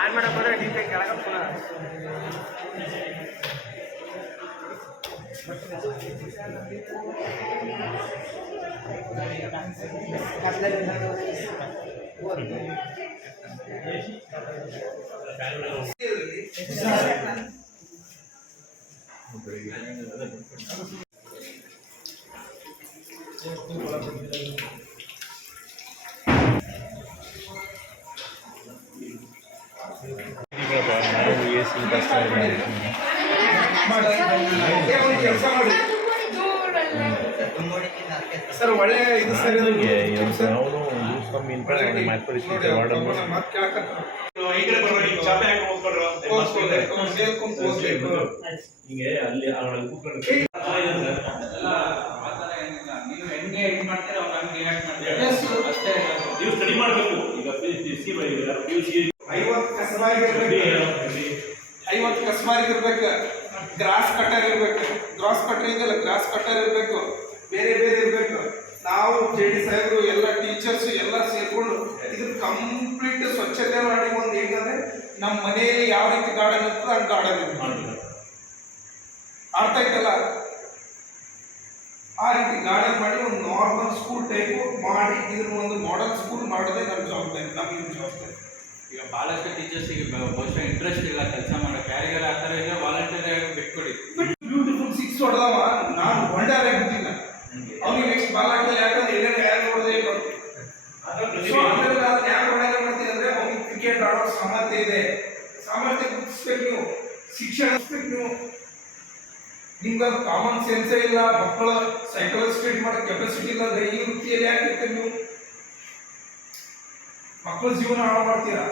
On ಮಾಡಕ್ ಹೋದ್ರೆ ಡಿಪೆ ಕೆಳಗೆ ಪುನಃ ಸರ್ ಒಳ್ಳೆ ಇದು ಸರ್ ಹಿಂಗೆ ಅಲ್ಲಿ ನೀವು ಸ್ಟಡಿ ಮಾಡಬೇಕು. ಈಗ ಐವತ್ತು ಕಸ್ಮಾರಿಗೆ ಇರ್ಬೇಕು, ಗ್ರಾಸ್ ಕಟ್ಟರ್ ಇರ್ಬೇಕು, ಗ್ರಾಸ್ ಕಟ್ಟರ್ ಇದೆಯಲ್ಲ ಗ್ರಾಸ್ ಕಟ್ಟರ್ ಇರಬೇಕು, ಬೇರೆ ಬೇರೆ ಇರಬೇಕು. ನಾವು ಜೆಡಿ ಸಾಹೇಬರು ಎಲ್ಲ ಟೀಚರ್ಸ್ ಎಲ್ಲ ಸೇರ್ಕೊಂಡು ಇದು ಕಂಪ್ಲೀಟ್ ಸ್ವಚ್ಛತೆ ಮಾಡಿ ಒಂದು ಹೆಂಗಂದ್ರೆ ನಮ್ಮ ಮನೆಯಲ್ಲಿ ಯಾವ ರೀತಿ ಗಾರ್ಡನ್ ಇರ್ತದೆ ಹಂಗೆ ಗಾರ್ಡನ್ ಇರ್ತದೆ. ಅರ್ಥ ಆಯ್ತಲ್ಲ? ಆ ರೀತಿ ಗಾರ್ಡನ್ ಮಾಡಿ ಒಂದು ನಾರ್ಮಲ್ ಸ್ಕೂಲ್ ಟೈಪ್ ಮಾಡಿ ಇದನ್ನ ಒಂದು ಮಾಡೆಲ್ ಸ್ಕೂಲ್ ಮಾಡೋದೇ ನಮ್ಮ ಜವಾಬ್ದಾರಿ, ನಮಗೆ ಜವಾಬ್ದಾರಿ. ಈಗ ಬಹಳಷ್ಟು ಟೀಚರ್ಸಿಗೆ ಬಹುಶಃ ಇಂಟ್ರೆಸ್ಟ್ ಇಲ್ಲ ಕೆಲಸ ಮಾಡೋಕೆ, ಯಾರಿಗಾರ ಆ ಥರ ಇಲ್ಲ ವಾಲಂಟಿಯರ್ ಆಗಿ ಬಿಟ್ಕೊಡಿ. ಬ್ಯೂಟಿಫುಲ್ ಸಿಕ್ಸ್ ಹೊಡೆದವ ನಾನು ಬಂಡಾರೆ ಬಿಟ್ಟಿಲ್ಲ ಅವ್ನಿಗೆ ನೆಕ್ಸ್ಟ್ ಬಾಲ್ ಹಾಕಿಲ್ಲ, ಯಾಕಂದ್ರೆ ಏನೇನು ಯಾರು ನೋಡದೆ ಯಾಕೆ ಮಾಡ್ತೀನಿ ಅಂದ್ರೆ ಅವ್ನಿಗೆ ಕ್ರಿಕೆಟ್ ಆಡೋ ಸಾಮರ್ಥ್ಯ ಇದೆ, ಸಾಮರ್ಥ್ಯ ಗುರುತಿಸ್ಬೇಕು ನೀವು, ಶಿಕ್ಷಣ ನೀವು. ನಿಮ್ಗೆ ಕಾಮನ್ ಸೆನ್ಸೇ ಇಲ್ಲ, ಮಕ್ಕಳ ಸೈಕಾಲಜಿಸ್ಟ್ ಮಾಡೋ ಕೆಪಾಸಿಟಿ ಇಲ್ಲ ಅಂದ್ರೆ ಈ ವೃತ್ತಿಯಲ್ಲಿ ಯಾಕೆ ನೀವು ಮಕ್ಕಳ ಜೀವನ ಹಾಳು ಮಾಡ್ತೀರಾ?